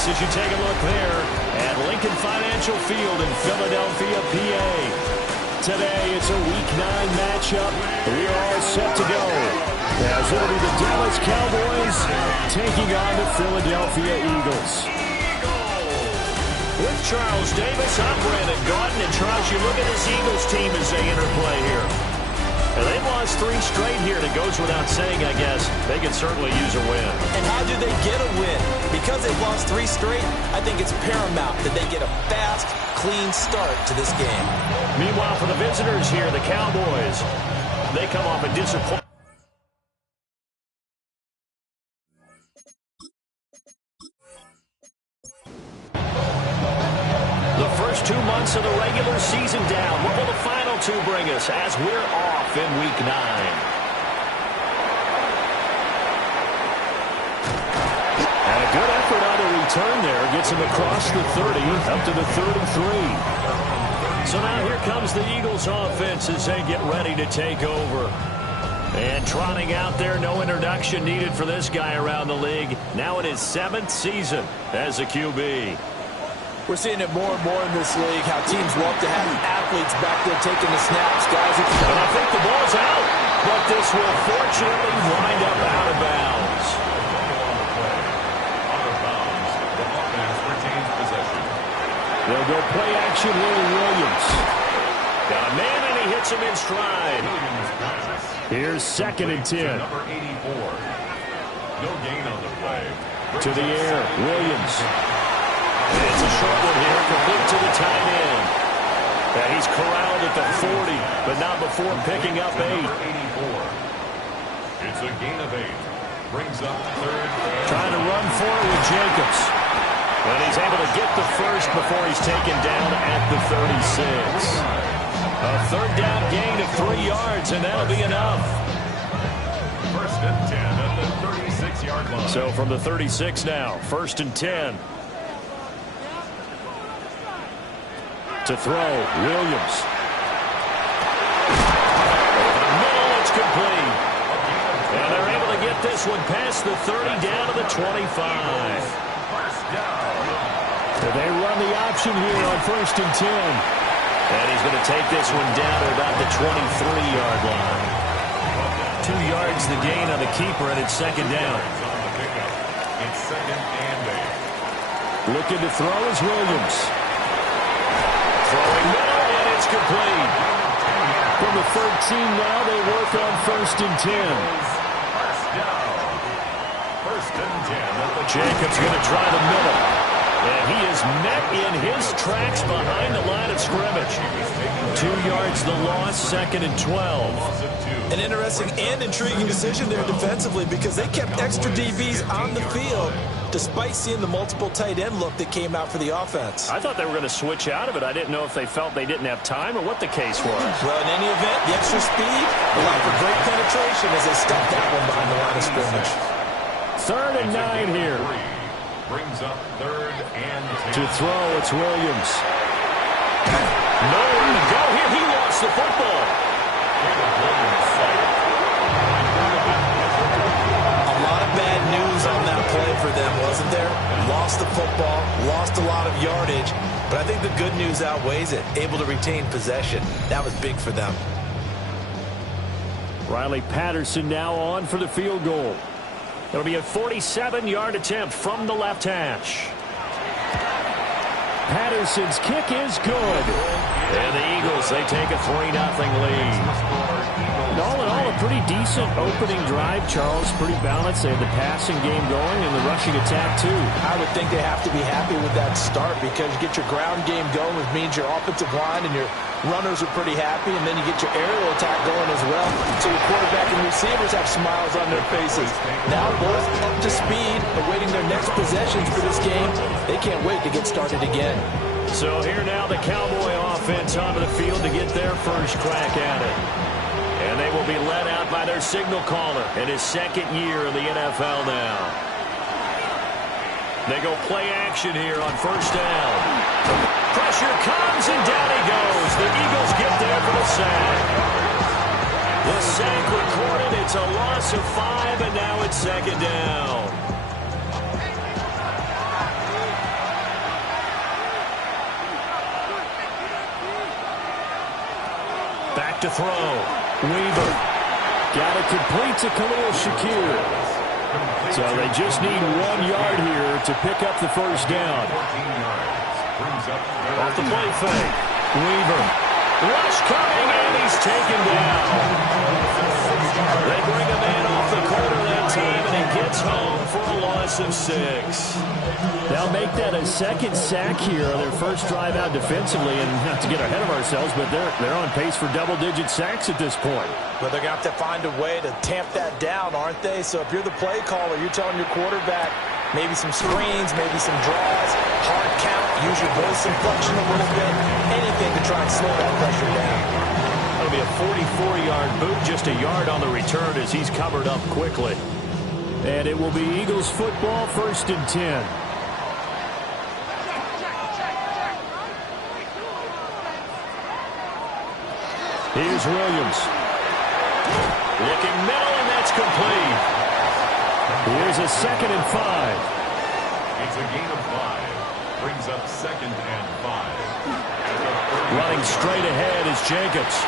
Sports as you take a look there at Lincoln Financial Field in Philadelphia, PA. Today, it's a Week 9 matchup. We are all set to go, as it'll be the Dallas Cowboys taking on the Philadelphia Eagles. With Charles Davis, I'm Brandon Gaudin. And Charles, you look at this Eagles team as they interplay here. And they've lost 3 straight here, and it goes without saying, I guess, they could certainly use a win. And how do they get a win? Because they've lost 3 straight, I think it's paramount that they get a fast, clean start to this game. Meanwhile, for the visitors here, the Cowboys, they come off a disappointment. The first 2 months of the regular season down. What will the final 2 bring us as we're off in Week 9? And a good effort on the return there. Gets him across the 30, up to the 33. So now here comes the Eagles offense as they get ready to take over. And trotting out there, no introduction needed for this guy around the league. Now in his 7th season as a QB. We're seeing it more and more in this league, how teams love to have athletes back there taking the snaps, guys. And I think the ball's out, but this will fortunately wind up out of bounds. The offense retains possession. They'll go play action with Williams. Got a man, and he hits him in stride. Here's 2nd and 10. Number 84. No gain on the play. To the air, Williams. It's a short one here, complete to the tight end. And he's corralled at the 40, but not before picking up 8. It's a gain of 8. Brings up 3rd. Trying to run for it with Jacobs. And he's able to get the first before he's taken down at the 36. A 3rd down gain of 3 yards, and that'll be enough. 1st and 10 at the 36-yard line. So from the 36 now, 1st and 10. To throw, Williams. Over the middle, it's complete. And they're able to get this one past the 30 down to the 25. So they run the option here on 1st and 10. And he's going to take this one down to about the 23-yard line. 2 yards the gain on the keeper, and it's 2nd down. It's 2nd and 8. Looking to throw is Williams. Throwing middle, and it's complete. From the 13 now, they work on 1st and 10. First and 10. Jacobs going to try the middle. And he is met in his tracks behind the line of scrimmage. 2 yards the loss, 2nd and 12. An interesting and intriguing decision there defensively because they kept extra DBs on the field despite seeing the multiple tight end look that came out for the offense. I thought they were going to switch out of it. I didn't know if they felt they didn't have time or what the case was. Well, in any event, the extra speed allowed for great penetration as they stuffed that one behind the line of scrimmage. 3rd and 9 here. Brings up 3rd and 10. To throw, it's Williams. Nowhere to go here. He lost the football. A lot of bad news on that play for them, wasn't there? Lost the football, lost a lot of yardage, but I think the good news outweighs it. Able to retain possession. That was big for them. Riley Patterson now on for the field goal. It'll be a 47-yard attempt from the left hash. Patterson's kick is good. And the Eagles, they take a 3-0 lead. All in all, a pretty decent opening drive, Charles. Pretty balanced. They had the passing game going and the rushing attack, too. I would think they have to be happy with that start because you get your ground game going, which means your offensive line and your runners are pretty happy, and then you get your aerial attack going as well. So your quarterback and receivers have smiles on their faces. Now both up to speed, awaiting their next possessions for this game. They can't wait to get started again. So here now the Cowboy offense onto the field to get their first crack at it. And they will be led out by their signal caller in his 2nd year in the NFL now. They go play action here on 1st down. Pressure comes, and down he goes. The Eagles get there for the sack. The sack recorded. It's a loss of 5, and now it's 2nd down. Back to throw. Weaver. Got it complete to Khalil Shakir. So they just need 1 yard here to pick up the first down. Off the play fake. Weaver. Rush coming, and he's taken down. They bring a man off the corner that time, and he gets home for a loss of 6. They'll make that a second sack here on their first drive out defensively, and not to get ahead of ourselves, but they're on pace for double-digit sacks at this point. But they're going to have to find a way to tamp that down, aren't they? So if you're the play caller, you're telling your quarterback maybe some screens, maybe some draws, hard count, use your voice inflection a little bit, anything to try and slow that pressure down. That'll be a 44-yard boot, just a yard on the return as he's covered up quickly. And it will be Eagles football, 1st and 10. Here's Williams. Looking middle, and that's complete. Here's a 2nd and 5. It's a gain of 5. Brings up 2nd and 5. Running straight ahead is Jacobs.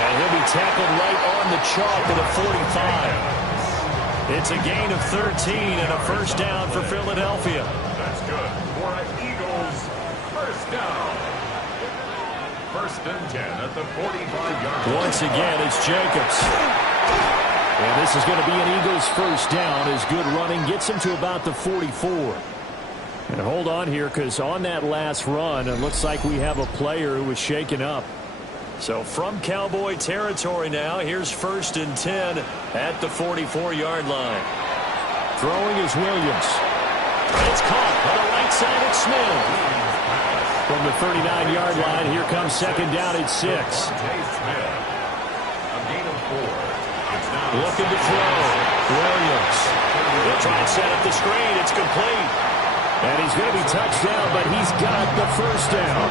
And he'll be tackled right on the chalk at a 45. It's a gain of 13 and a first down for Philadelphia. That's good for an Eagles first down. 1st and 10 at the 45-yard line. Once again, it's Jacobs. And this is going to be an Eagles first down as good running gets him to about the 44. And hold on here, because on that last run, it looks like we have a player who was shaken up. So from Cowboy territory now, here's 1st and 10 at the 44-yard line. Throwing is Williams. It's caught on the right side at Smith. From the 39-yard line, here comes 2nd down at 6. Looking to throw. Williams. They'll try and set up the screen. It's complete. And he's going to be touched down, but he's got the first down.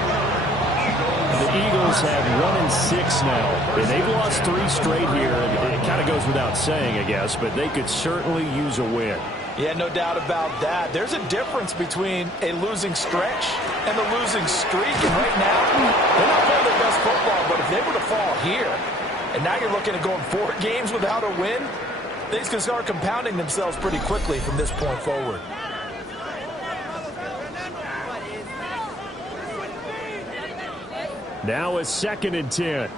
The Eagles have 1-6 now, and they've lost 3 straight here. It kind of goes without saying, I guess, but they could certainly use a win. Yeah, no doubt about that. There's a difference between a losing stretch and a losing streak. And right now, they're not playing their best football, but if they were to fall here, and now you're looking at going 4 games without a win, things can start compounding themselves pretty quickly from this point forward. Now it's 2nd and 10.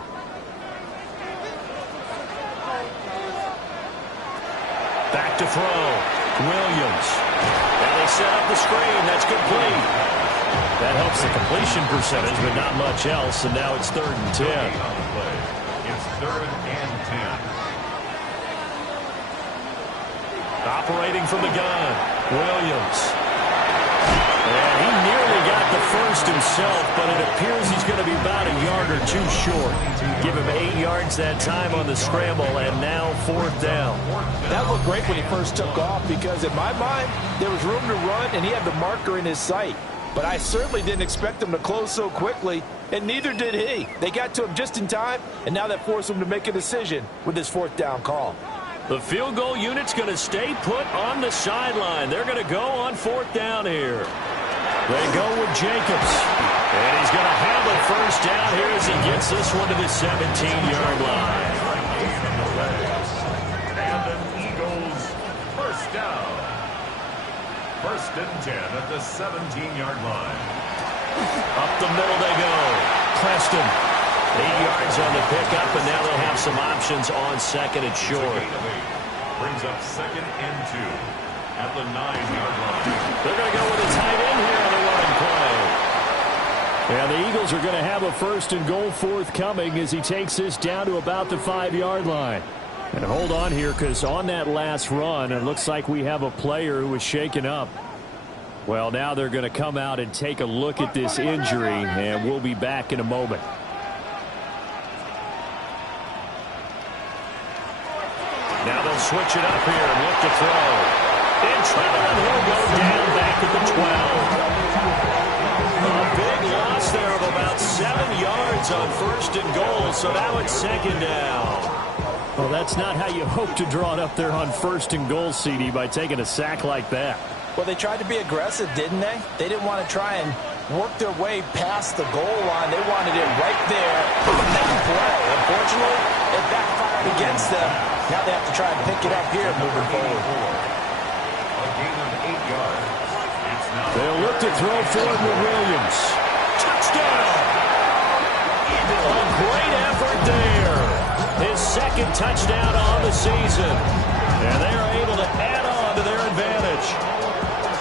Back to throw. Williams. And they set up the screen. That's complete. That helps the completion percentage, but not much else. And now it's 3rd and 10. It's 3rd and 10. Operating from the gun. Williams. And he nearly got the first himself, but it appears he's going to be about a yard or 2 short. Give him 8 yards that time on the scramble, and now 4th down. That looked great when he first took off because, in my mind, there was room to run, and he had the marker in his sight. But I certainly didn't expect him to close so quickly, and neither did he. They got to him just in time, and now that forced him to make a decision with his 4th down call. The field goal unit's going to stay put on the sideline. They're going to go on 4th down here. They go with Jacobs. And he's going to have a first down here as he gets this one to the 17-yard line. And an Eagles first down. 1st and 10 at the 17-yard line. Up the middle they go. Preston. 8 yards on the pickup, and now they'll have some options on 2nd and short. Brings up 2nd and 2 at the 9-yard line. They're going to go with a tight end here on the running play. And the Eagles are going to have a 1st and goal forthcoming as he takes this down to about the 5-yard line. And hold on here, because on that last run, it looks like we have a player who was shaken up. Well, now they're going to come out and take a look at this injury, and we'll be back in a moment. Now they'll switch it up here and look to throw. And Trevor will go down back at the 12. A big loss there of about 7 yards on 1st and goal, so now it's 2nd down. Well, that's not how you hope to draw it up there on 1st and goal, CD, by taking a sack like that. Well, they tried to be aggressive, didn't they? They didn't want to try and work their way past the goal line. They wanted it right there on that play. Unfortunately, it backfired against them. Now they have to try and pick it up here moving forward. A gain of 8 yards. They'll look to throw forward with Williams. Touchdown! A great effort there. His second touchdown on the season. And they are able to add on to their advantage.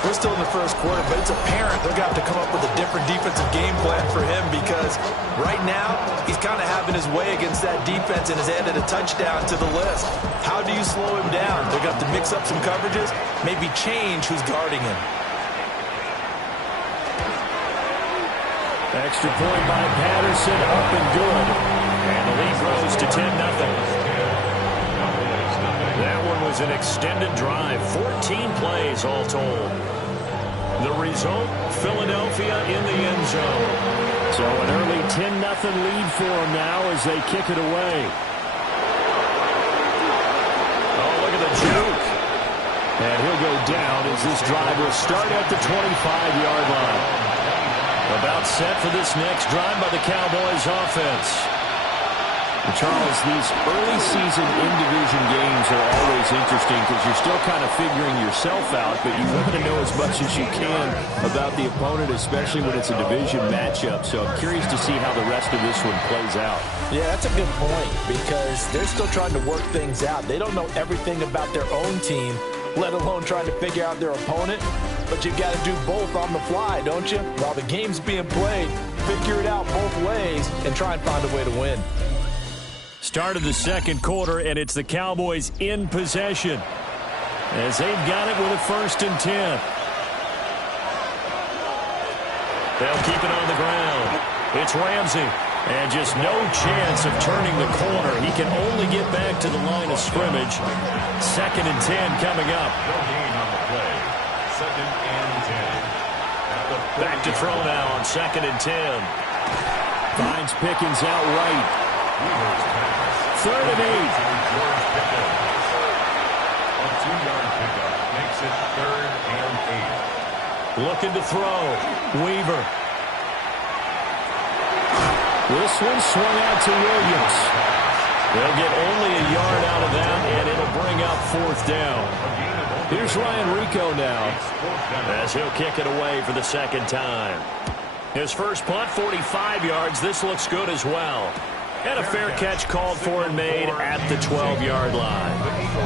We're still in the first quarter, but it's apparent they're going to have to come up with a different defensive game plan for him because right now he's kind of having his way against that defense and has added a touchdown to the list. How do you slow him down? They're going to have to mix up some coverages, maybe change who's guarding him. Extra point by Patterson, up and good. And the lead grows to 10-0. That one was an extended drive, 14 plays all told. The result, Philadelphia in the end zone. So an early 10-0 lead for them now as they kick it away. Oh, look at the juke. And he'll go down as this drive will start at the 25-yard line. About set for this next drive by the Cowboys offense. And Charles, these early season in-division games are always interesting because you're still kind of figuring yourself out, but you want to know as much as you can about the opponent, especially when it's a division matchup. So I'm curious to see how the rest of this one plays out. Yeah, that's a good point because they're still trying to work things out. They don't know everything about their own team, let alone trying to figure out their opponent. But you've got to do both on the fly, don't you? While the game's being played, figure it out both ways and try and find a way to win. Start of the second quarter, and it's the Cowboys in possession as they've got it with a 1st and 10. They'll keep it on the ground. It's Ramsey, and just no chance of turning the corner. He can only get back to the line of scrimmage. 2nd and 10 coming up. No gain on the play. 2nd and 10. Back to throw now on 2nd and 10. Finds Pickens out right. 3rd and 8. A 2-yard pickup makes it 3rd and 8. Looking to throw. Weaver. This one swung out to Williams. They'll get only a yard out of that, and it'll bring up 4th down. Here's Ryan Rico now as he'll kick it away for the 2nd time. His first punt, 45 yards. This looks good as well. And a fair catch called for and made at the 12-yard line.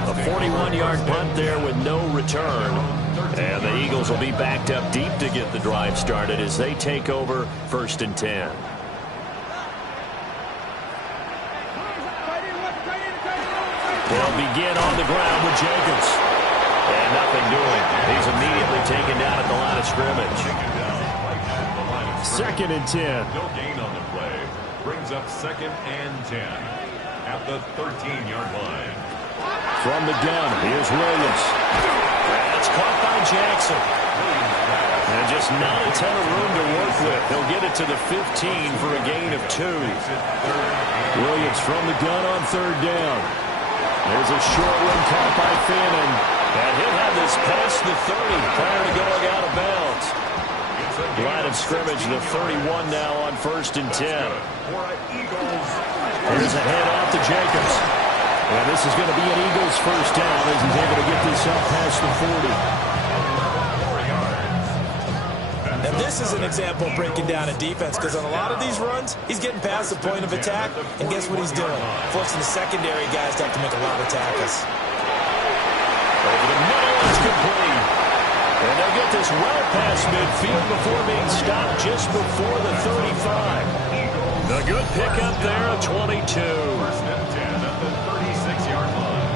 A 41-yard punt there with no return. And the Eagles will be backed up deep to get the drive started as they take over 1st and 10. They'll begin on the ground with Jacobs. And nothing doing. He's immediately taken down at the line of scrimmage. 2nd and 10. No gain on the play. Brings up 2nd and 10 at the 13-yard line. From the gun, here's Williams. That's caught by Jackson. And just not a ton of room to work with. He'll get it to the 15 for a gain of 2. Williams from the gun on 3rd down. There's a short one caught by Fannin. And he'll have this past the 30 prior to going out of bounds. Line of scrimmage, the 31 now on 1st and 10. Here's a head off to Jacobs. And this is going to be an Eagles 1st down as he's able to get this up past the 40. And this is an example of breaking down a defense because on a lot of these runs, he's getting past the point of attack. And guess what he's doing? Forcing the secondary guys to have to make a lot of tackles. Over the middle, it's complete. And they'll get this well past midfield before being stopped just before the 35. The good pickup there at 22. 1st and 10 at the 36-yard line.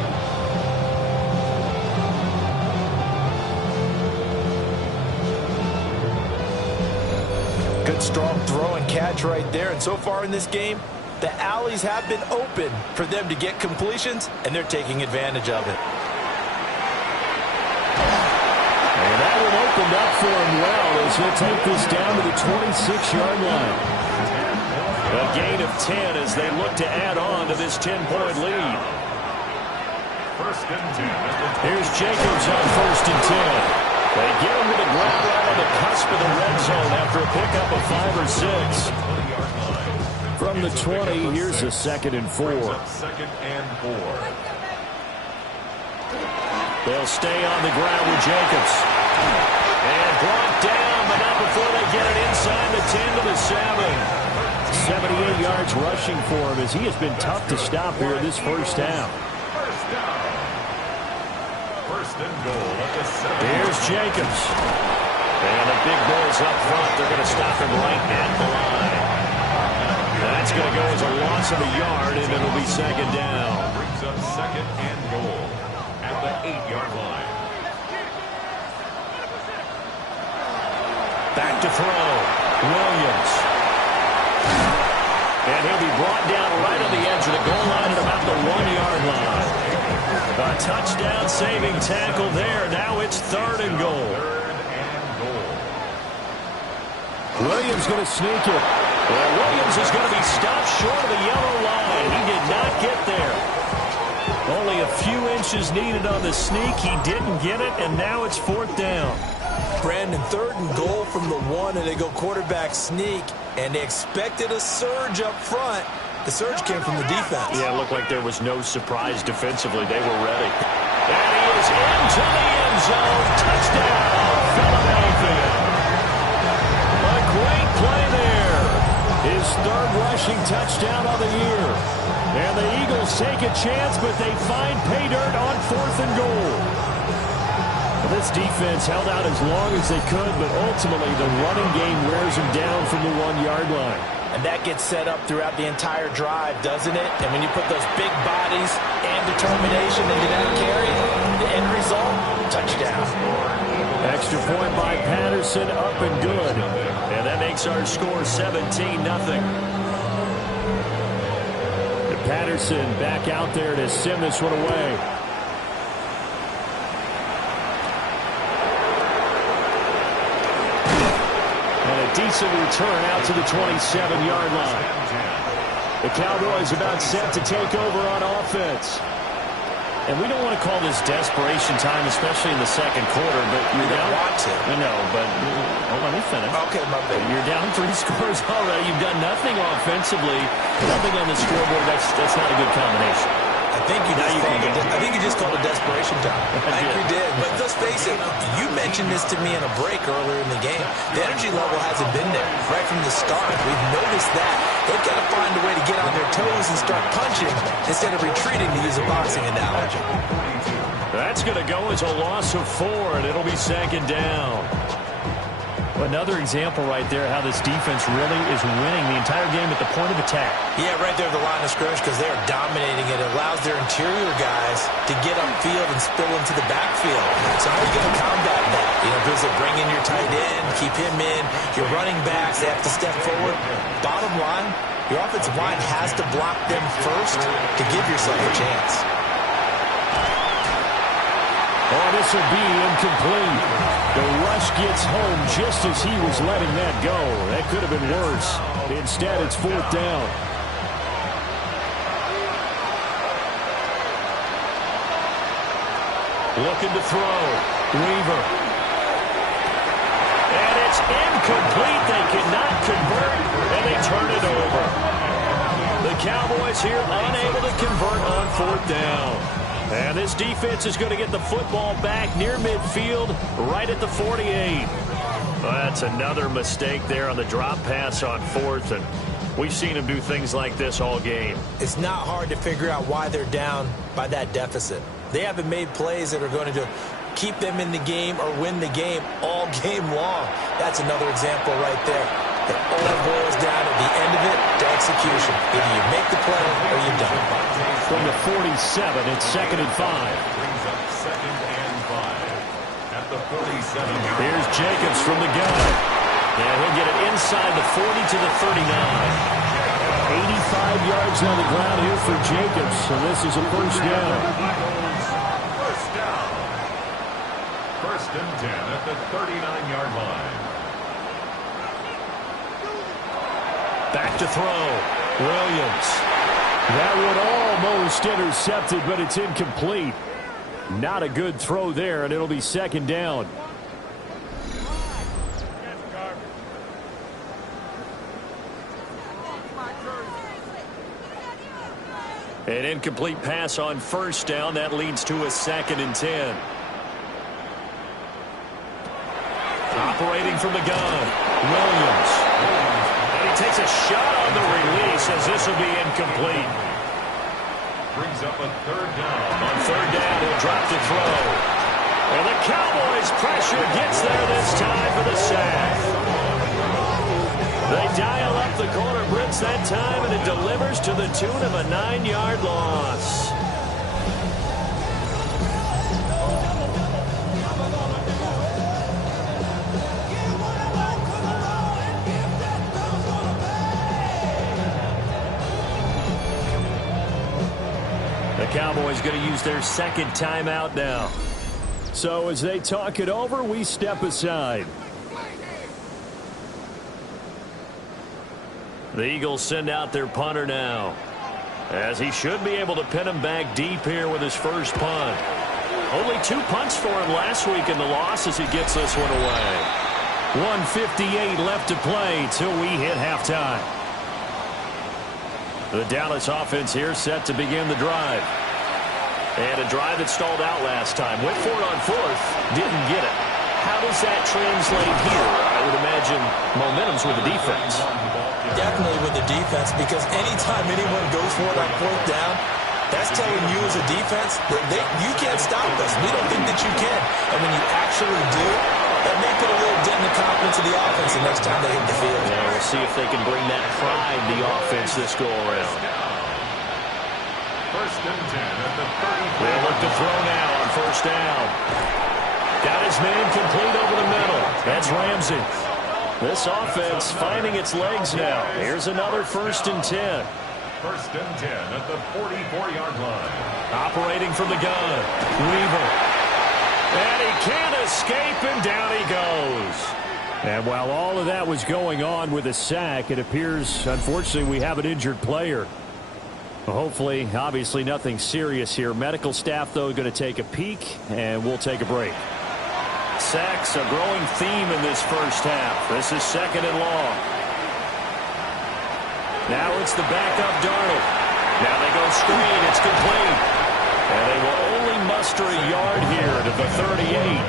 Good strong throw and catch right there. And so far in this game, the alleys have been open for them to get completions, and they're taking advantage of it. And that one opened up for him well as he'll take this down to the 26-yard line. A gain of 10 as they look to add on to this 10-point lead. 1st and 10. Here's Jacobs on 1st and 10. They get him to the ground right on the cusp of the red zone after for a pickup of 5 or 6. From the 20, here's a 2nd and 4. Second and 4. They'll stay on the ground with Jacobs. And brought down, but not before they get it inside the 10 to the 7. 78 yards rushing for him as he has been tough to stop here in this first half. First down. First and goal at the 7. Here's Jacobs. And the big boys up front. They're going to stop him right at the line. That's going to go as a loss of a yard, and it'll be 2nd down. Brings up 2nd and goal at the 8-yard line. Back to throw. Williams. And he'll be brought down right on the edge of the goal line at about the 1-yard line. A touchdown-saving tackle there. Now it's 3rd and goal. 3rd and goal. Williams going to sneak it. And Williams is going to be stopped short of the yellow line. He did not get there. Only a few inches needed on the sneak. He didn't get it, and now it's 4th down. Brandon, 3rd and goal from the 1, and they go quarterback sneak, and they expected a surge up front. The surge came from the defense. Yeah, it looked like there was no surprise defensively. They were ready. And he is into the end zone. Touchdown, Philadelphia. A great play there. His 3rd rushing touchdown of the year. And the Eagles take a chance, but they find pay dirt on 4th and goal. Well, this defense held out as long as they could, but ultimately the running game wears them down from the 1-yard line. And that gets set up throughout the entire drive, doesn't it? And when you put those big bodies and determination into that carry, the end result, touchdown. Extra point by Patterson, up and good. And that makes our score 17-0. Patterson back out there to send this one away. And a decent return out to the 27-yard line. The Cowboys about set to take over on offense. And we don't want to call this desperation time, especially in the 2nd quarter, but you're down. Want to. I know, but let me finish. Okay, my bad. You're down 3 scores already. You've done nothing offensively, nothing on the scoreboard. That's not a good combination. I think you just called it desperation time. I think you did. But let's face it, you mentioned this to me in a break earlier in the game. The energy level hasn't been there right from the start. We've noticed that. They've got to find a way to get on their toes and start punching instead of retreating, to use a boxing analogy. That's going to go as a loss of 4, and it'll be 2nd down. Another example right there how this defense really is winning the entire game at the point of attack. Yeah, right there at the line of scrimmage, because they are dominating it. It allows their interior guys to get upfield and spill into the backfield. So how are you going to combat that? You know, because they bring in your tight end, keep him in. Your running backs, they have to step forward. Bottom line, your offensive line has to block them first to give yourself a chance. Oh, this will be incomplete. The rush gets home just as he was letting that go. That could have been worse. Instead, it's 4th down. Looking to throw. Weaver. And it's incomplete. They cannot convert, and they turn it over. The Cowboys here unable to convert on 4th down. And this defense is going to get the football back near midfield, right at the 48. Well, that's another mistake there on the drop pass on 4th, and we've seen them do things like this all game. It's not hard to figure out why they're down by that deficit. They haven't made plays that are going to keep them in the game or win the game all game long. That's another example right there. It all boils down at the end of it to execution. Either you make the play or you don't. From the 47, it's 2nd and 5. Brings up 2nd and 5 at the 47. Here's Jacobs from the gun. Yeah, he'll get it inside the 40 to the 39. 85 yards on the ground here for Jacobs, so this is a 1st down. First down. 1st and 10 at the 39-yard line. Back to throw. Williams. That one almost intercepted, but it's incomplete. Not a good throw there, and it'll be 2nd down. An incomplete pass on first down. That leads to a 2nd and 10. Operating from the gun, Williams. And he takes a shot on the release as this will be incomplete. Brings up a 3rd down. On 3rd down, he'll drop to throw. And the Cowboys' pressure gets there this time for the sack. They dial up the corner blitz that time, and it delivers to the tune of a 9-yard loss. The Cowboys going to use their 2nd timeout now. So as they talk it over, we step aside. The Eagles send out their punter now, as he should be able to pin him back deep here with his first punt. Only 2 punts for him last week in the loss as he gets this one away. 1:58 left to play till we hit halftime. The Dallas offense here set to begin the drive. And a drive that stalled out last time. Went for it on 4th, didn't get it. How does that translate here? I would imagine momentum's with the defense. Definitely with the defense, because anytime anyone goes for it on 4th down, that's telling you as a defense that you can't stop us. We don't think that you can. And when you actually do, that may put a little dent in the confidence of the offense the next time they hit the field. Yeah, we'll see if they can bring that pride to the offense this go-around. 1st and 10 at the 34. They'll look to throw now on 1st down. Got his man complete over the middle. That's Ramsey. This offense finding its legs now. Here's another 1st and 10. 1st and 10 at the 44-yard line. Operating from the gun, Weaver. And he can't escape, and down he goes. And while all of that was going on with a sack, it appears, unfortunately, we have an injured player. Hopefully, obviously, nothing serious here. Medical staff, though, going to take a peek, and we'll take a break. Sacks, a growing theme in this first half. This is 2nd and long. Now it's the backup Darnold. Now they go screen. It's complete. And they will only muster a yard here to the 38.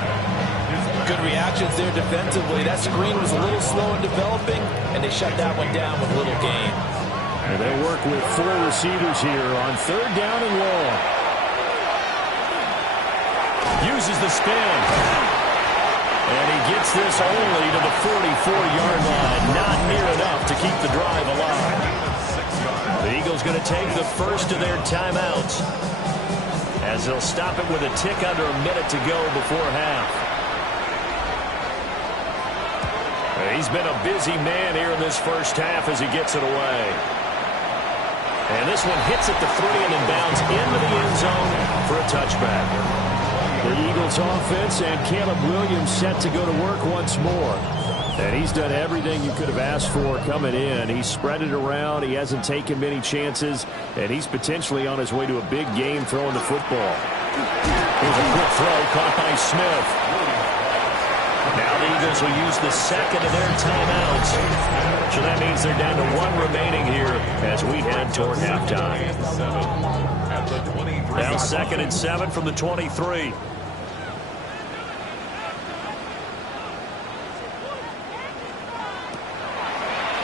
Good reactions there defensively. That screen was a little slow in developing, and they shut that one down with little gain. And they work with 4 receivers here on 3rd down and long. Uses the spin. And he gets this only to the 44-yard line. Not near enough to keep the drive alive. The Eagles going to take the first of their timeouts, as they'll stop it with a tick under a minute to go before half. He's been a busy man here in this first half as he gets it away. And this one hits at the 3 and inbounds into the end zone for a touchback. The Eagles offense and Caleb Williams set to go to work once more. And he's done everything you could have asked for coming in. He's spread it around. He hasn't taken many chances. And he's potentially on his way to a big game throwing the football. Here's a quick throw caught by Smith. Now the Eagles will use the 2nd of their timeouts. So that means they're down to 1 remaining here as we head toward halftime. Now 2nd and 7 from the 23.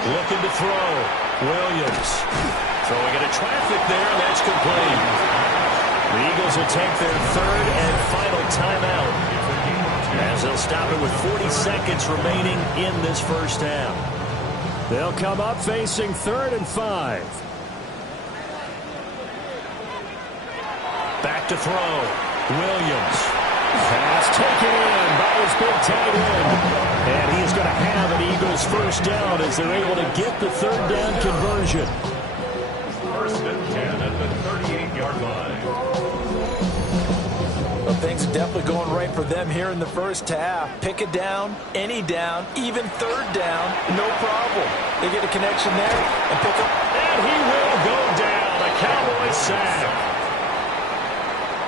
Looking to throw. Williams. Throwing into traffic there, and that's complete. The Eagles will take their 3rd and final timeout, as they'll stop it with 40 seconds remaining in this first half. They'll come up facing 3rd and 5. Back to throw. Williams. Pass taken in by his big tight end. And he's going to have an Eagles first down as they're able to get the 3rd down conversion. 1st and 10 at the 38-yard line. Well, things are definitely going right for them here in the first half. Pick it down, any down, even 3rd down, no problem. They get a connection there and pick up. And he will go down. A Cowboys sack.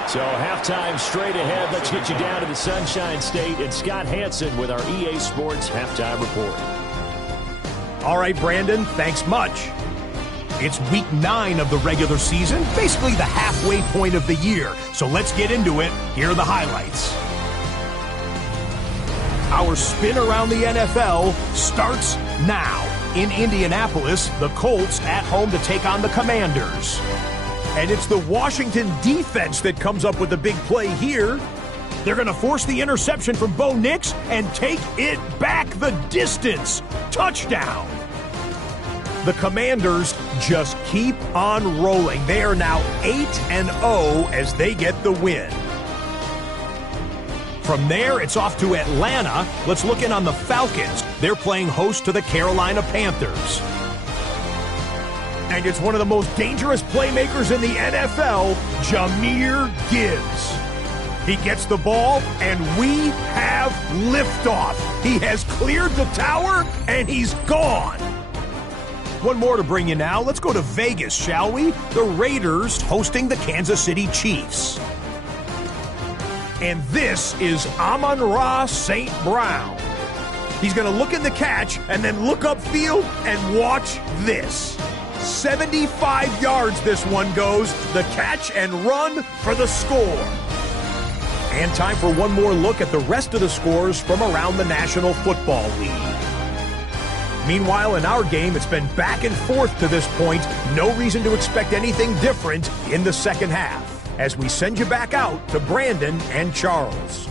So halftime straight ahead. Let's get you down to the Sunshine State and Scott Hansen with our EA Sports Halftime Report. All right, Brandon, thanks much. It's week 9 of the regular season, basically the halfway point of the year. So let's get into it. Here are the highlights. Our spin around the NFL starts now. In Indianapolis, the Colts at home to take on the Commanders. And it's the Washington defense that comes up with the big play here. They're going to force the interception from Bo Nix and take it back the distance. Touchdown. The Commanders just keep on rolling. They are now 8-0 as they get the win. From there, it's off to Atlanta. Let's look in on the Falcons. They're playing host to the Carolina Panthers. And it's one of the most dangerous playmakers in the NFL, Jahmyr Gibbs. He gets the ball, and we have liftoff. He has cleared the tower, and he's gone. One more to bring you now. Let's go to Vegas, shall we? The Raiders hosting the Kansas City Chiefs. And this is Amon-Ra St. Brown. He's going to look in the catch and then look upfield and watch this. 75 yards this one goes. The catch and run for the score. And time for one more look at the rest of the scores from around the National Football League. Meanwhile, in our game, it's been back and forth to this point. No reason to expect anything different in the second half, as we send you back out to Brandon and Charles.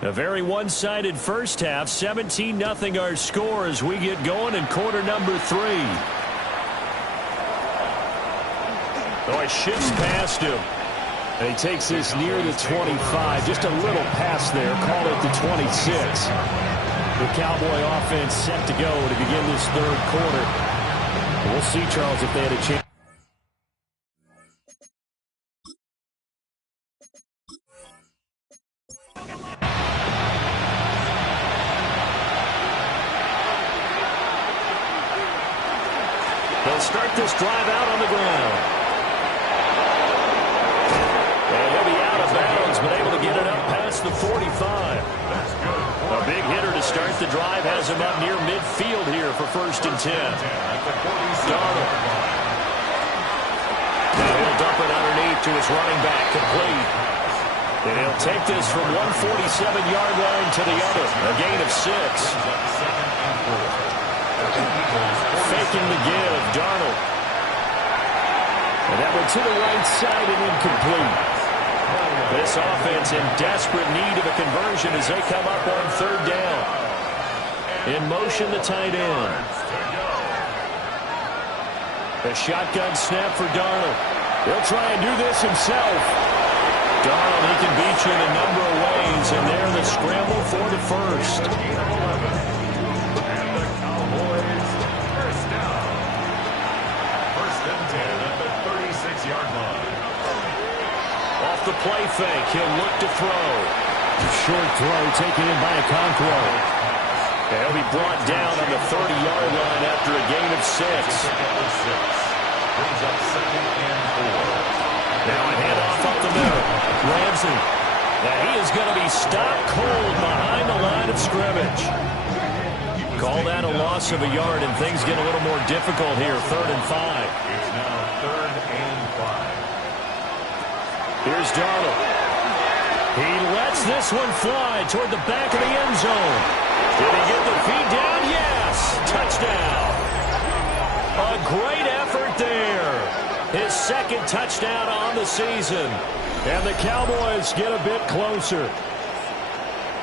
A very one-sided first half. 17-0 our score as we get going in quarter number 3. Oh, he shifts past him. And he takes this near the 25. Just a little pass there. Call it the 26. The Cowboy offense set to go to begin this third quarter. We'll see, Charles, if they had a chance. They'll start this drive out on the ground. And he'll be out of bounds, but able to get it up past the 45. A big hitter to start the drive has him up near midfield here for 1st and 10. Darnold. Now he'll dump it underneath to his running back, complete. And he'll take this from 147-yard line to the other. A gain of 6. Faking the give, Darnold. And that went to the right side and incomplete. This offense in desperate need of a conversion as they come up on 3rd down. In motion, the tight end. A shotgun snap for Darnold. He'll try and do this himself. Darnold, he can beat you in a number of ways, and there the scramble for the first. And the Cowboys first down. 1st and 10 at the 36-yard line. Off the play fake, he'll look to throw. Short throw taken in by Okonkwo. And he'll be brought down on the 30-yard line after a gain of 6. Brings up 2nd and 4. Now a handoff up the middle. Ramsey. Now he is going to be stopped cold behind the line of scrimmage. Call that a loss of a yard, and things get a little more difficult here. 3rd and 5. It's now 3rd and 5. Here's Darnold. He lets this one fly toward the back of the end zone. Did he get the feet down? Yes! Touchdown! A great effort there. His 2nd touchdown on the season. And the Cowboys get a bit closer.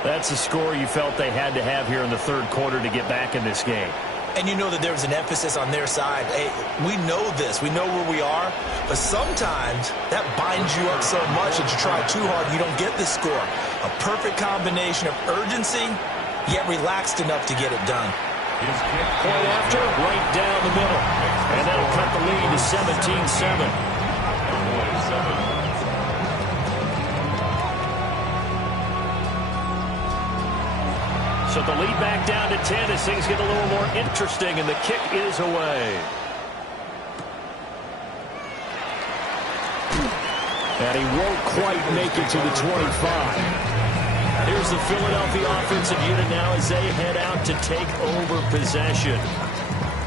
That's a score you felt they had to have here in the 3rd quarter to get back in this game. And you know that there was an emphasis on their side. Hey, we know this. We know where we are. But sometimes that binds you up so much that you try too hard and you don't get the score. A perfect combination of urgency, yet relaxed enough to get it done. Point after, right down the middle. And that'll cut the lead to 17-7. So the lead back down to 10 as things get a little more interesting, and the kick is away. And he won't quite make it to the 25. Here's the Philadelphia offensive unit now as they head out to take over possession.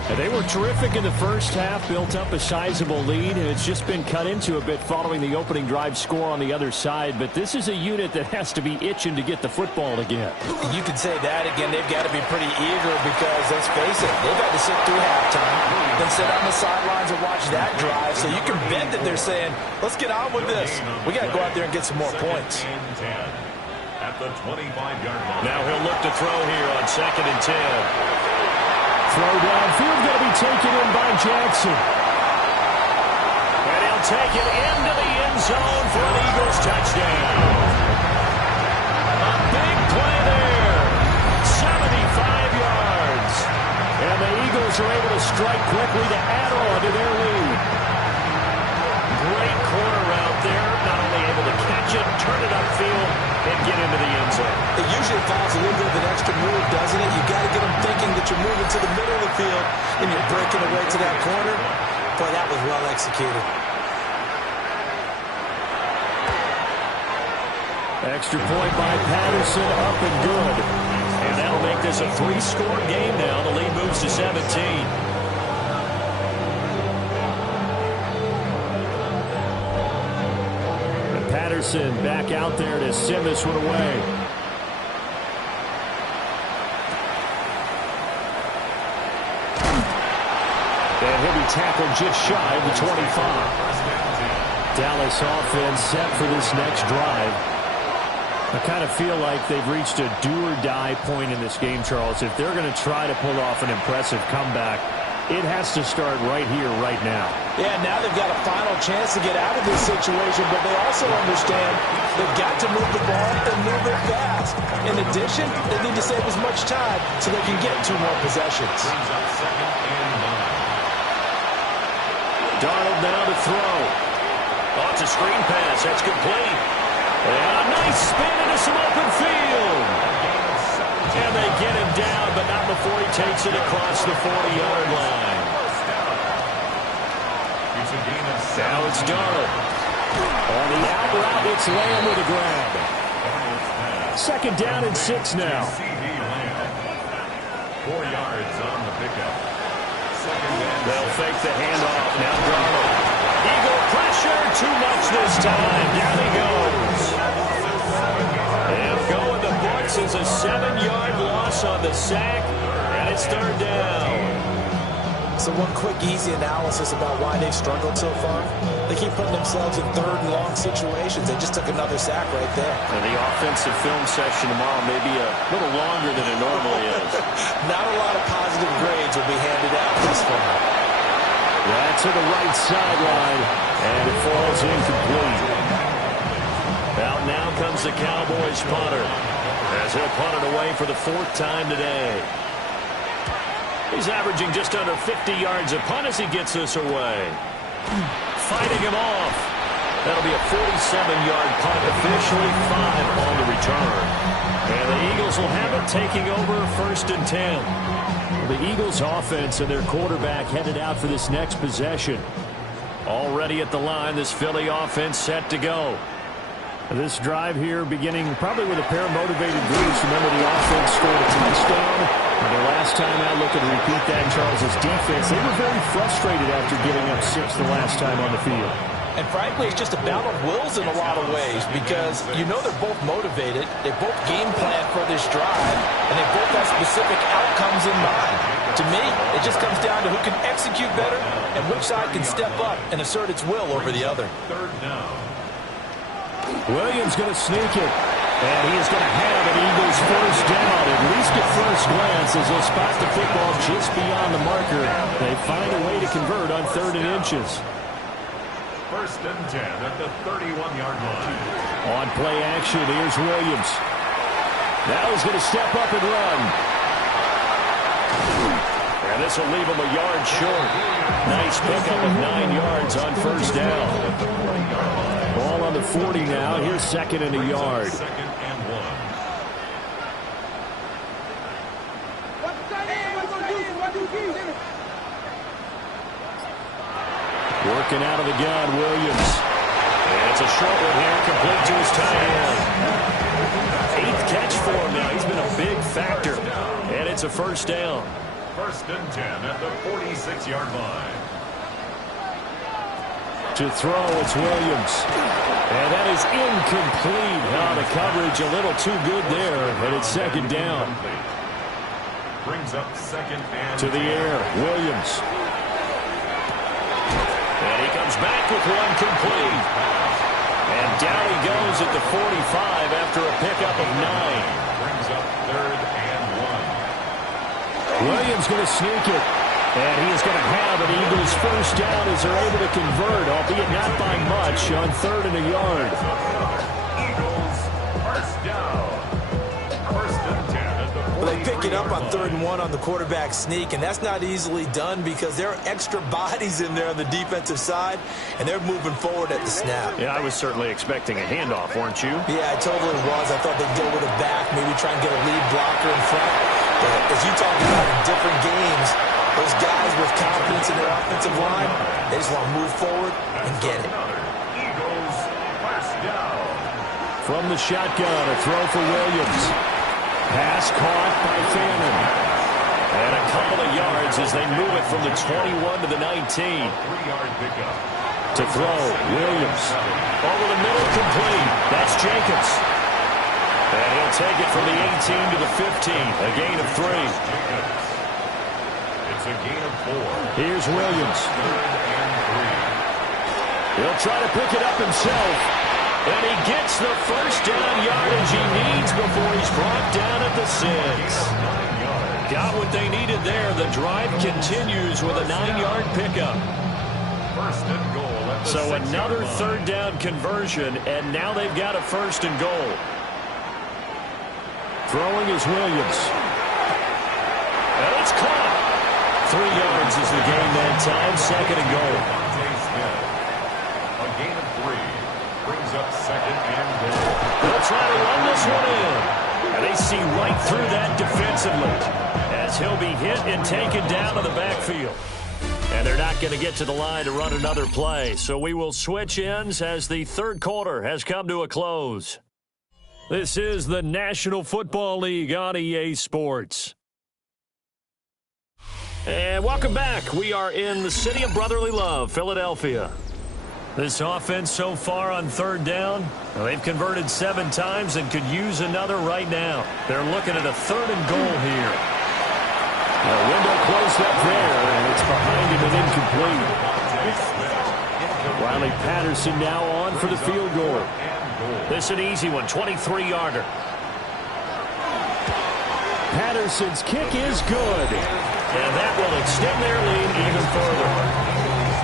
And they were terrific in the first half, built up a sizable lead, and it's just been cut into a bit following the opening drive score on the other side. But this is a unit that has to be itching to get the football again. You could say that again. They've got to be pretty eager because, let's face it, they've had to sit through halftime, then sit on the sidelines and watch that drive. So you can bet that they're saying, let's get on with this. We got to go out there and get some more points. At the 25-yard line. Now he'll look to throw here on 2nd and 10. Throw downfield going to be taken in by Jackson. And he'll take it into the end zone for an Eagles touchdown. A big play there. 75 yards. And the Eagles are able to strike quickly to add on to their lead. Great corner route there. Not only able to catch it, turn it upfield, and get into the end zone. It usually involves a little bit of an extra move, doesn't it? You got to get them thinking that you're moving to the middle of the field and you're breaking away to that corner. Boy, that was well executed. Extra point by Patterson, up and good. And that'll make this a 3-score game now. The lead moves to 17. Patterson back out there to send this one away. And he'll be tackled just shy of the 25. Dallas offense set for this next drive. I kind of feel like they've reached a do-or-die point in this game, Charles. If they're going to try to pull off an impressive comeback, it has to start right here, right now. Yeah, now they've got a final chance to get out of this situation, but they also understand they've got to move the ball and move it fast. In addition, they need to save as much time so they can get 2 more possessions. Darnold now to throw. Oh, it's a screen pass. That's complete. And a nice spin into some open field. And they get him down, but not before he takes it across the 40-yard line. Now it's Darnold. On the out route, it's Lamb with a grab. 2nd down and 6 now. 4 yards on the pickup. They'll fake the handoff. Now Darnold. Eagle pressure. Too much this time. Down he goes. And going the books is a 7-yard loss on the sack. And it's 3rd down. So one quick, easy analysis about why they've struggled so far. They keep putting themselves in 3rd and long situations. They just took another sack right there. And the offensive film session tomorrow may be a little longer than it normally is. Not a lot of positive grades will be handed out this far. That's to the right sideline, and it falls incomplete. Out now comes the Cowboys punter, as he'll punt it away for the 4th time today. He's averaging just under 50 yards a punt as he gets this away. Fighting him off. That'll be a 47-yard punt, officially 5 on the return. And the Eagles will have it taking over 1st and 10. The Eagles offense and their quarterback headed out for this next possession. Already at the line, this Philly offense set to go. This drive here beginning probably with a pair of motivated groups. Remember, the offense scored a touchdown. And the last time I look and repeat that, Charles' defense, they were very frustrated after giving up 6 the last time on the field. And frankly, it's just a battle of wills in a lot of ways because you know they're both motivated. They both game plan for this drive, and they both have specific outcomes in mind. To me, it just comes down to who can execute better and which side can step up and assert its will over the other. 3rd down. Williams going to sneak it. And he is going to have an Eagles 1st down, at least at first glance, as they'll spot the football just beyond the marker. They find a way to convert on 3rd and inches. 1st and 10 at the 31-yard line. On play action, here's Williams. Now he's going to step up and run. And this will leave him a yard short. Nice pickup of 9 yards on 1st down. Ball on the 40 now. Here's 2nd and a yard. 2nd and 1. Working out of the gun, Williams. And it's a short one here, complete to his tight end. 8th catch for him now. He's been a big factor. And it's a 1st down. 1st and 10 at the 46-yard line. To throw, it's Williams. And that is incomplete. Now the coverage a little too good there, and it's 2nd down. Brings up 2nd and To the air, Williams. And he comes back with one complete. And down he goes at the 45 after a pickup of 9. Brings up 3rd and 1. Williams going to sneak it. And he is going to have an Eagles 1st down as they're able to convert, albeit not by much, on 3rd and a yard. Eagles 1st down. 1st and 10 at the 43. Well, they pick it up on 3rd and 1 on the quarterback sneak, and that's not easily done because there are extra bodies in there on the defensive side, and they're moving forward at the snap. Yeah, I was certainly expecting a handoff, weren't you? Yeah, I totally was. I thought they'd go with a back, maybe try and get a lead blocker in front. But as you talk about in different games, those guys with confidence in their offensive line, they just want to move forward and get it. Eagles 1st down. From the shotgun, a throw for Williams. Pass caught by Fannin. And a couple of yards as they move it from the 21 to the 19. 3-yard pickup. To throw, Williams. Over the middle, complete. That's Jacobs. And he'll take it from the 18 to the 15. A gain of 3. It's a gain of 4. Here's Williams. 3rd and 3. He'll try to pick it up himself. And he gets gets the first down yardage he needs before he's brought down at the 6. Got what they needed there. The drive continues with a 9-yard pickup. First and goal at the So 6-yard another line. third down conversion, and now they've got a first and goal. Throwing is Williams. And it's caught. 3 yards is the gain that time. Second and goal. A gain of 3 brings up second and goal. They'll try to run this one in. And they see right through that defensively as he'll be hit and taken down to the backfield. And they're not going to get to the line to run another play. So we will switch ends as the third quarter has come to a close. This is the National Football League on EA Sports. And welcome back. We are in the city of brotherly love, Philadelphia. This offense so far on third down, well, they've converted 7 times and could use another right now. They're looking at a third and goal here. The window closed up there, and it's behind him and incomplete. Riley Patterson now on for the field goal. This an easy one, 23-yarder. Patterson's kick is good. And that will extend their lead even further.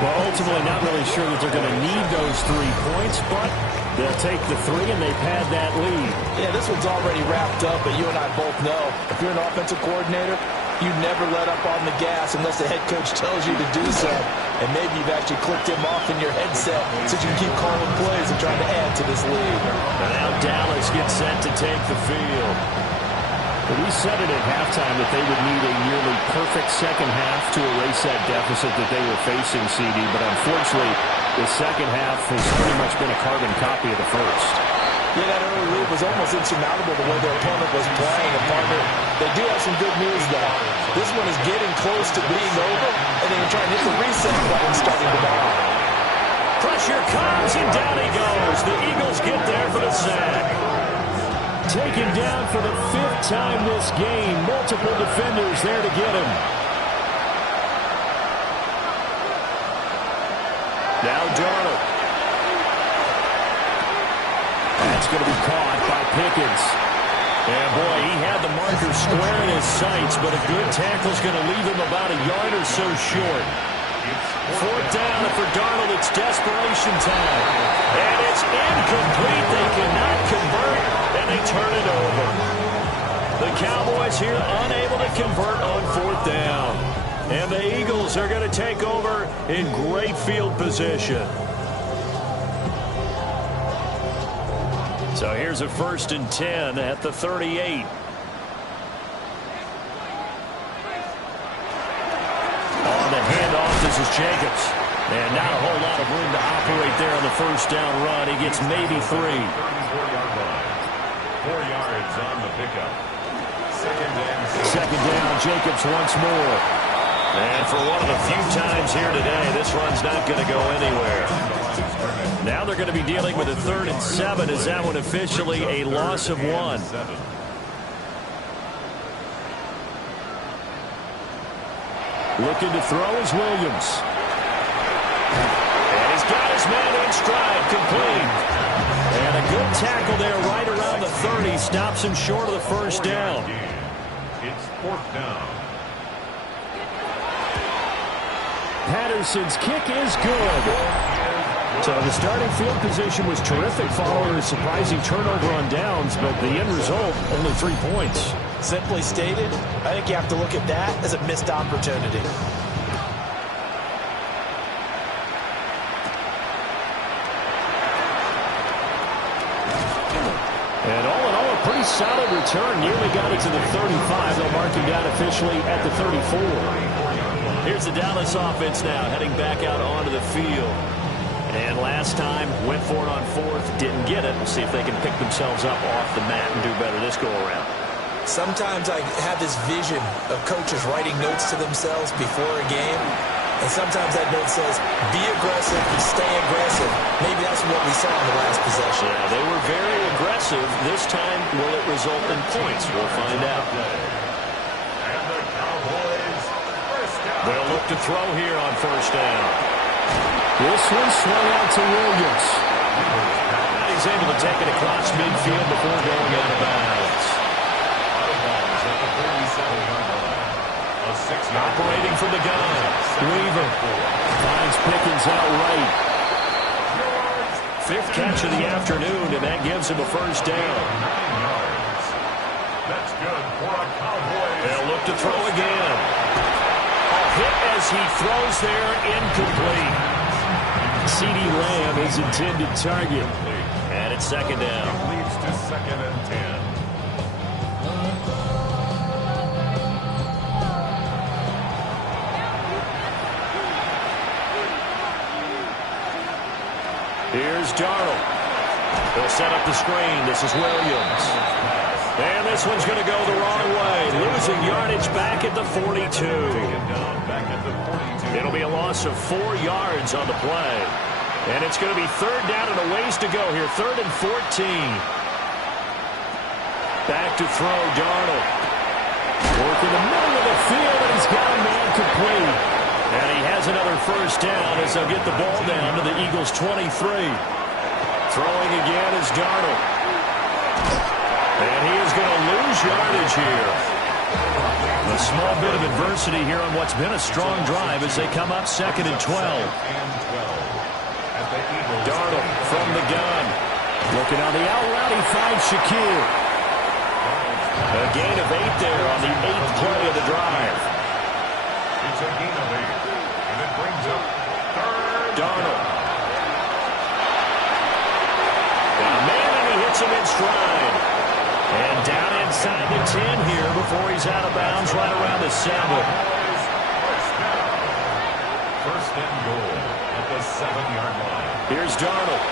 Well, ultimately, not really sure that they're going to need those 3 points, but they'll take the 3, and they've had that lead. Yeah, this one's already wrapped up, but you and I both know if you're an offensive coordinator, you never let up on the gas unless the head coach tells you to do so. And maybe you've actually clicked him off in your headset so you can keep calling plays and trying to add to this lead. And now Dallas gets set to take the field. We said it at halftime that they would need a nearly perfect second half to erase that deficit that they were facing, CD. But unfortunately, the second half has pretty much been a carbon copy of the first. Yeah, that early lead was almost insurmountable the way their opponent was playing. And partner, they do have some good news, though. This one is getting close to being over, and then you're trying to hit the reset button starting tomorrow. Pressure comes, and down he goes. The Eagles get there for the sack. Taken down for the 5th time this game. Multiple defenders there to get him. Now Darnold. That's going to be caught by Pickens. And boy, he had the marker square in his sights, but a good tackle's going to leave him about a yard or so short. 4th down, and for Darnold, it's desperation time. And it's incomplete. They cannot convert, and they turn it over. The Cowboys here unable to convert on 4th down. And the Eagles are going to take over in great field position. So here's a 1st and 10 at the 38. On the handoff, this is Jacobs. And not a whole lot of room to operate there on the first down run. He gets maybe 3. 34-yard line. 4 yards on the pickup. Second down, Jacobs once more. And for one of the few times here today, this run's not going to go anywhere. Now they're going to be dealing with a 3rd and 7. Is that one officially a loss of 1? Looking to throw is Williams. And he's got his man in stride, complete. And a good tackle there right around the 30. Stops him short of the first down. It's 4th down. Patterson's kick is good. So the starting field position was terrific following a surprising turnover on downs, but the end result, only 3 points. Simply stated, I think you have to look at that as a missed opportunity. And all in all, a pretty solid return. Nearly got it to the 35. They'll mark him down officially at the 34. Here's the Dallas offense now, heading back out onto the field. And last time, went for it on 4th, didn't get it. We'll see if they can pick themselves up off the mat and do better this go-around. Sometimes I have this vision of coaches writing notes to themselves before a game. And sometimes that note says, be aggressive, stay aggressive. Maybe that's what we saw in the last possession. Yeah, they were very aggressive. This time, will it result in points? We'll find out. And the Cowboys, first down. They'll look to throw here on first down. This one swung out to Williams. He's able to take it across Operating from the gun. Weaver finds Pickens out right. Fifth catch of the afternoon, and that gives him a first down. 9 yards. That's good for a Cowboys. They'll look to throw again. A hit as he throws there, incomplete. C.D. Lamb is intended target. And it's second down. Leads to 2nd and 10. Here's Darnold. They'll set up the screen. This is Williams. And this one's going to go the wrong way. Losing yardage back at the 42. It'll be a loss of 4 yards on the play. And it's going to be third down and a ways to go here. 3rd and 14. Back to throw, Darnold. Working the middle of the field, and he's got a man complete. And he has another first down as they'll get the ball down to the Eagles' 23. Throwing again is Darnold. And he is going to lose yardage here. A small bit of adversity here on what's been a strong drive as they come up 2nd and 12. Darnold from the gun. Looking on the out route, he finds Shakir. A gain of 8 there on the 8th play of the drive. It's a gain of 8. And it brings up 3rd. Darnold. Got a man, and he hits him in stride. And down inside the 10 here before he's out of bounds right around the 7. First down. 1st and goal at the 7-yard line. Here's Darnold.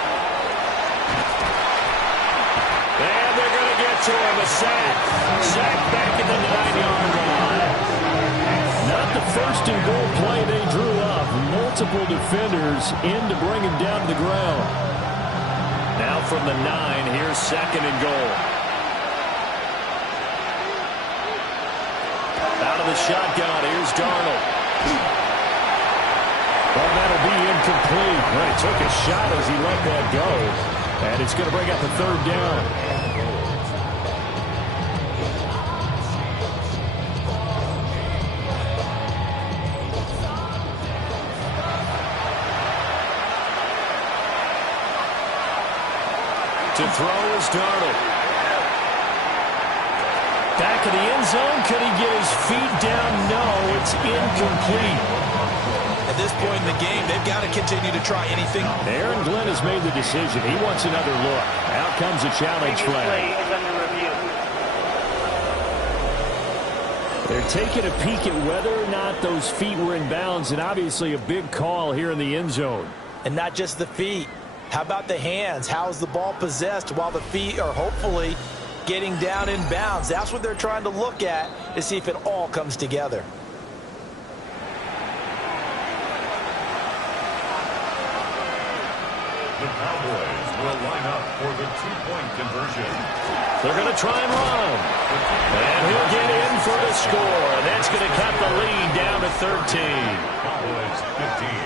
And they're going to get to him. A sack. Sack back at the 9-yard line. Not the 1st and goal play they drew up. Multiple defenders in to bring him down to the ground. Now from the 9, here's 2nd and goal. Out of the shotgun, here's Darnold. Well, that'll be incomplete. Well, he took a shot as he let that go. And it's going to bring up the 3rd down. To throw is Darnold. Back of the end zone. Could he get his feet down? No, it's incomplete. At this point in the game, they've got to continue to try anything. Aaron Glenn has made the decision. He wants another look. Out comes a challenge flag. They're taking a peek at whether or not those feet were in bounds, and obviously a big call here in the end zone. And not just the feet. How about the hands? How is the ball possessed while the feet are hopefully getting down in bounds? That's what they're trying to look at to see if it all comes together. The Cowboys will line up for the 2-point conversion. They're going to try and run. And he'll get in for the score. And that's going to cut the lead down to 13. Cowboys 15.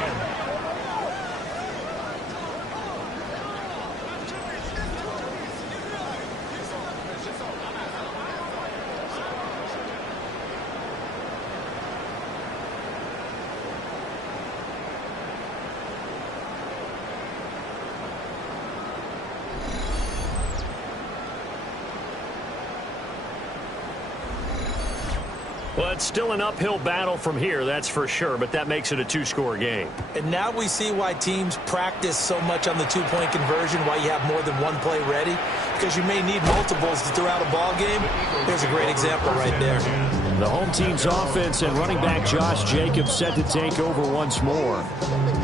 Well, it's still an uphill battle from here, that's for sure, but that makes it a 2-score game. And now we see why teams practice so much on the 2-point conversion, why you have more than one play ready, because you may need multiples throughout a ball game. There's a great example right there. The home team's offense and running back Josh Jacobs set to take over once more.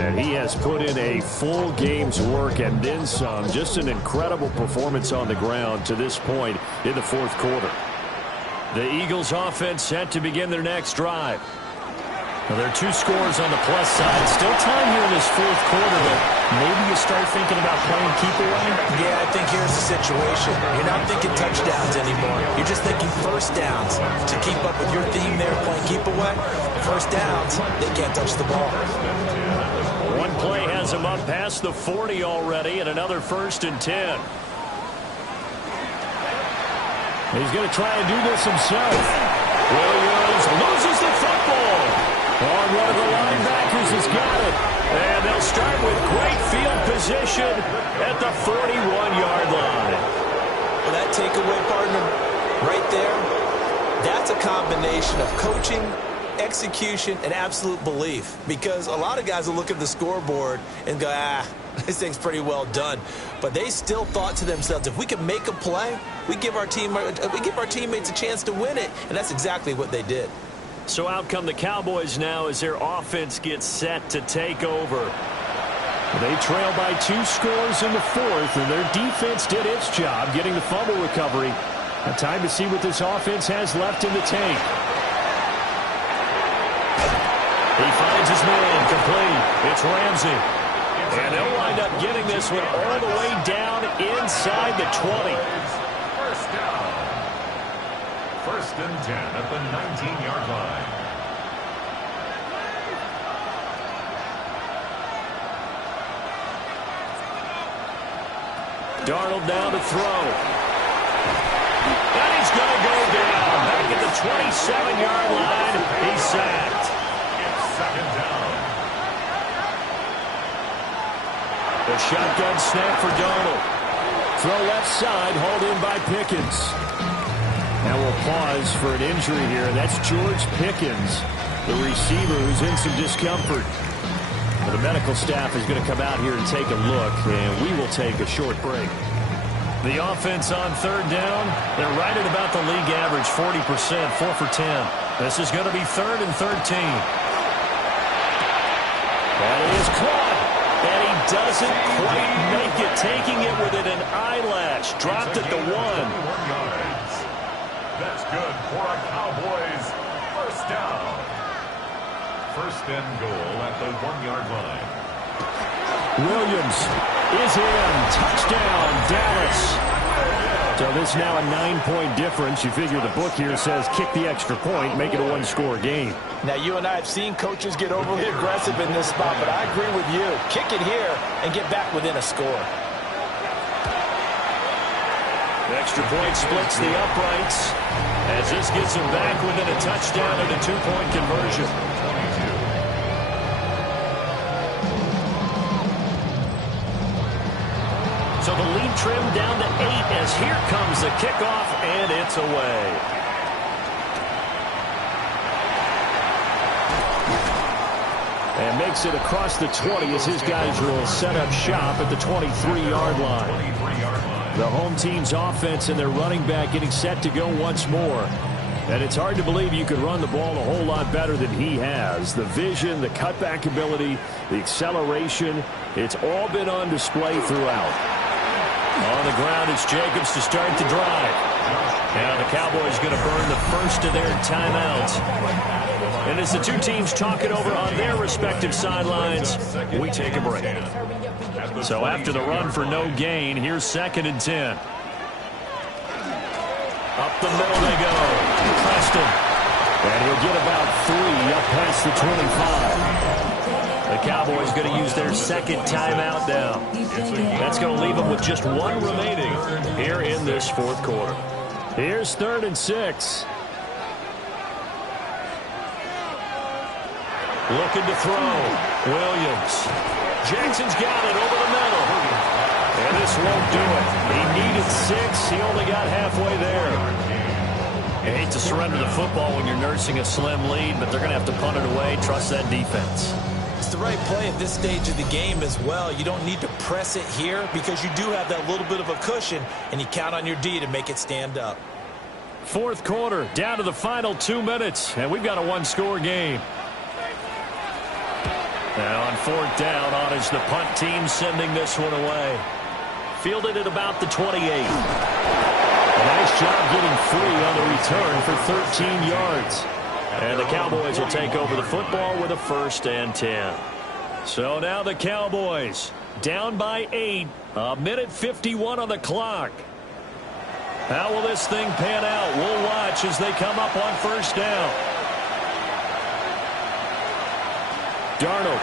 And he has put in a full game's work and then some. Just an incredible performance on the ground to this point in the 4th quarter. The Eagles offense set to begin their next drive. Well, there are 2 scores on the plus side. Still time here in this 4th quarter, but maybe you start thinking about playing keep away? Yeah, I think here's the situation. You're not thinking touchdowns anymore. You're just thinking first downs. To keep up with your theme there, playing keep away, first downs, they can't touch the ball. One play has him up past the 40 already, and another 1st and 10. He's going to try and do this himself. Williams loses the football. they'll start with great field position at the 41-yard line. Well, that takeaway, partner, right there, that's a combination of coaching, execution, and absolute belief. Because a lot of guys will look at the scoreboard and go, this thing's pretty well done. But they still thought to themselves, if we can make a play, we give our teammates a chance to win it. And that's exactly what they did. So out come the Cowboys now as their offense gets set to take over. They trail by 2 scores in the 4th, and their defense did its job getting the fumble recovery. Now time to see what this offense has left in the tank. He finds his man complete. It's Ramsey. And they'll wind up getting this one all the way down inside the 20. First down. First and 10 at the 19-yard line. Darnold now to throw. And he's going to go down. Back at the 27-yard line. He's sacked. It's second down. The shotgun snap for Darnold. Throw left side, hauled in by Pickens. Now we'll pause for an injury here. That's George Pickens, the receiver who's in some discomfort. The medical staff is going to come out here and take a look, and we will take a short break. The offense on third down, they're right at about the league average, 40%, 4 for 10. This is going to be 3rd and 13. That is caught, and he doesn't quite make it, taking it within an eyelash. Dropped at the 1. That's good for a Cowboys first down. First and goal at the 1-yard line. Williams is in. Touchdown, Dallas. So this now a 9-point difference. You figure the book here says kick the extra point, make it a 1-score game. Now, you and I have seen coaches get overly aggressive in this spot, but I agree with you. Kick it here and get back within a score. The extra point splits the uprights as this gets him back within a touchdown and a 2-point conversion. So the lead trimmed down to 8 as here comes the kickoff, and it's away. And makes it across the 20 as his guys will set up shop at the 23-yard line. The home team's offense and their running back getting set to go once more. And it's hard to believe you could run the ball a whole lot better than he has. The vision, the cutback ability, the acceleration, it's all been on display throughout. On the ground, it's Jacobs to start the drive. Now the Cowboys going to burn the first of their timeouts. And as the two teams talk it over on their respective sidelines, we take a break. So after the run for no gain, here's 2nd and 10. Up the middle they go. Preston. And he'll get about 3 up past the 25. The Cowboys going to use their 2nd timeout now. That's going to leave them with just 1 remaining here in this 4th quarter. Here's 3rd and 6. Looking to throw. Williams. Jackson's got it over the middle. And this won't do it. He needed 6. He only got halfway there. You hate to surrender the football when you're nursing a slim lead, but they're going to have to punt it away. Trust that defense. It's the right play at this stage of the game as well. You don't need to press it here because you do have that little bit of a cushion, and you count on your D to make it stand up. 4th quarter, down to the final 2 minutes, and we've got a 1-score game. Now on 4th down, on is the punt team sending this one away. Fielded at about the 28. A nice job getting free on the return for 13 yards. And the Cowboys will take over the football with a 1st and 10. So now the Cowboys down by 8. 1:51 on the clock. How will this thing pan out? We'll watch as they come up on 1st down. Darnold.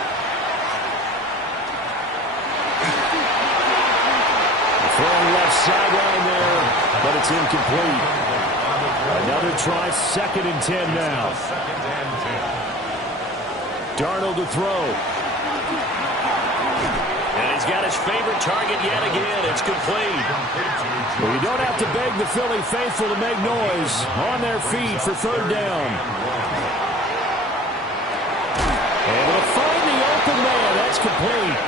Throwing left sideline there, but it's incomplete. Another try, 2nd and 10 now. Darnold to throw. he's got his favorite target yet again. It's complete. Well, you don't have to beg the Philly faithful to make noise. On their feet for third down. Able to find the open man. That's complete.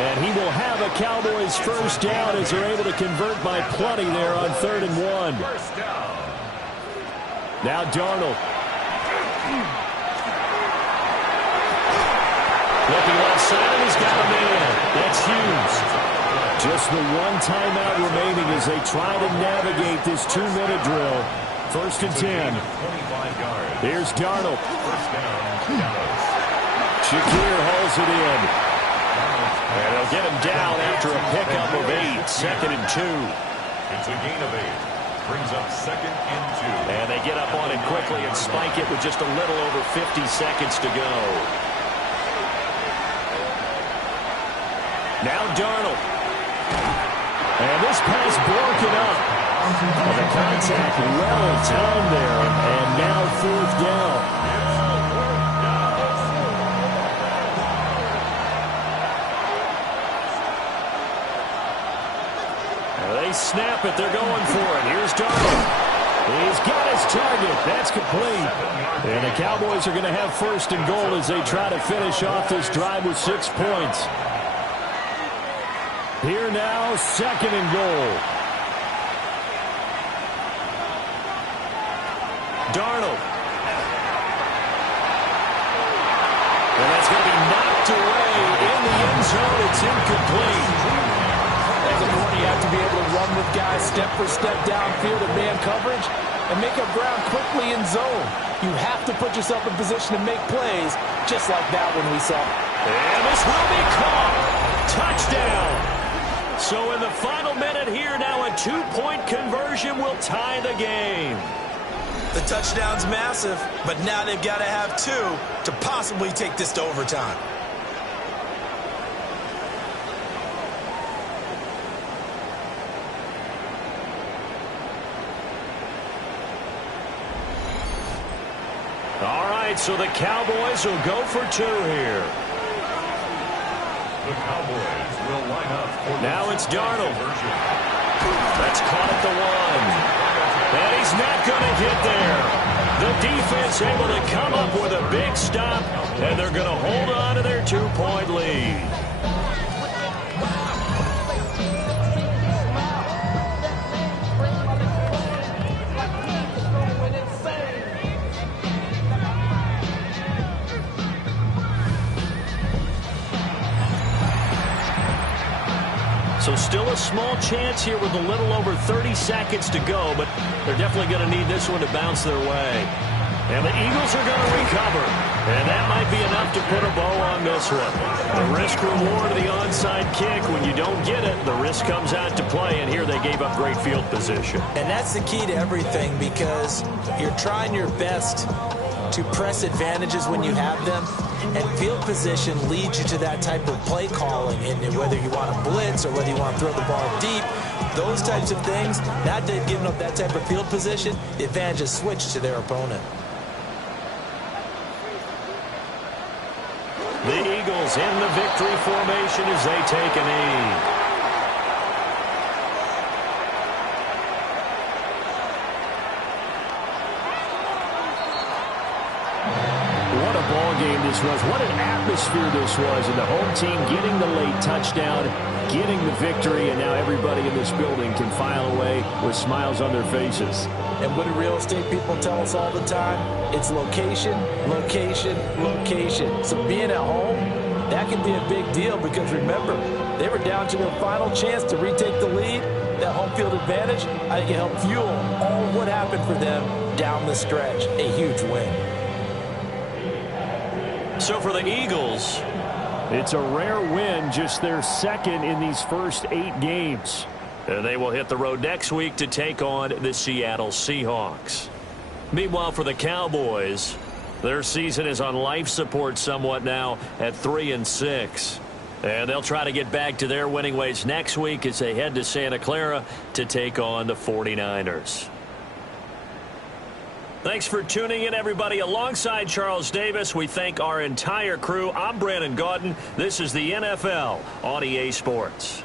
And he will have a Cowboys first down as they're able to convert by plenty there on 3rd and 1. Now Darnold. Looking left side, he's got a man. That's Hughes. Just the one timeout remaining as they try to navigate this 2-minute drill. 1st and 10. Here's Darnold. Shakir hauls it in. And they'll get him down after a pickup of 8. 2nd and 2. It's a gain of 8. Brings up 2nd and 2. And they get up on it quickly and spike it with just a little over 50 seconds to go. Now Darnold. And this pass broken up. And the contact well timed there. And now 4th down. They snap it. They're going for it. Here's Darnold. He's got his target. That's complete. And the Cowboys are going to have 1st and goal as they try to finish off this drive with 6 points. Here now, 2nd and goal. Darnold. And that's going to be knocked away in the end zone. It's incomplete. As a corner, you have to be able to run with guys step for step downfield in man coverage and make up ground quickly in zone. You have to put yourself in position to make plays, just like that one we saw. And this will be caught. Touchdown. So in the final minute here now, a 2-point conversion will tie the game. The touchdown's massive, but now they've got to have 2 to possibly take this to overtime. All right, so the Cowboys will go for 2 here. The Cowboys will line up for now it's Darnold. That's caught at the 1. And he's not going to get there. The defense able to come up with a big stop, and they're going to hold on to their 2-point lead. So still a small chance here with a little over 30 seconds to go, but they're definitely going to need this one to bounce their way. And the Eagles are going to recover, and that might be enough to put a bow on this one. The risk-reward of the onside kick, when you don't get it, the risk comes out to play, and here they gave up great field position. And that's the key to everything, because you're trying your best to press advantages when you have them, and field position leads you to that type of play calling. And whether you want to blitz or whether you want to throw the ball deep, those types of things, now that they've given up that type of field position, the advantage is switched to their opponent. The Eagles in the victory formation as they take a knee. Game this was. What an atmosphere this was, and the home team getting the late touchdown, getting the victory, and now everybody in this building can file away with smiles on their faces. And what do real estate people tell us all the time? It's location, location, location. So being at home, that can be a big deal, because remember, they were down to their final chance to retake the lead. That home field advantage, I think it helped fuel all of what happened for them down the stretch. A huge win. So for the Eagles, it's a rare win, just their 2nd in these first 8 games. They will hit the road next week to take on the Seattle Seahawks. Meanwhile, for the Cowboys, their season is on life support somewhat now at 3-6. And they'll try to get back to their winning ways next week as they head to Santa Clara to take on the 49ers. Thanks for tuning in, everybody. Alongside Charles Davis, we thank our entire crew. I'm Brandon Gaudin. This is the NFL on EA Sports.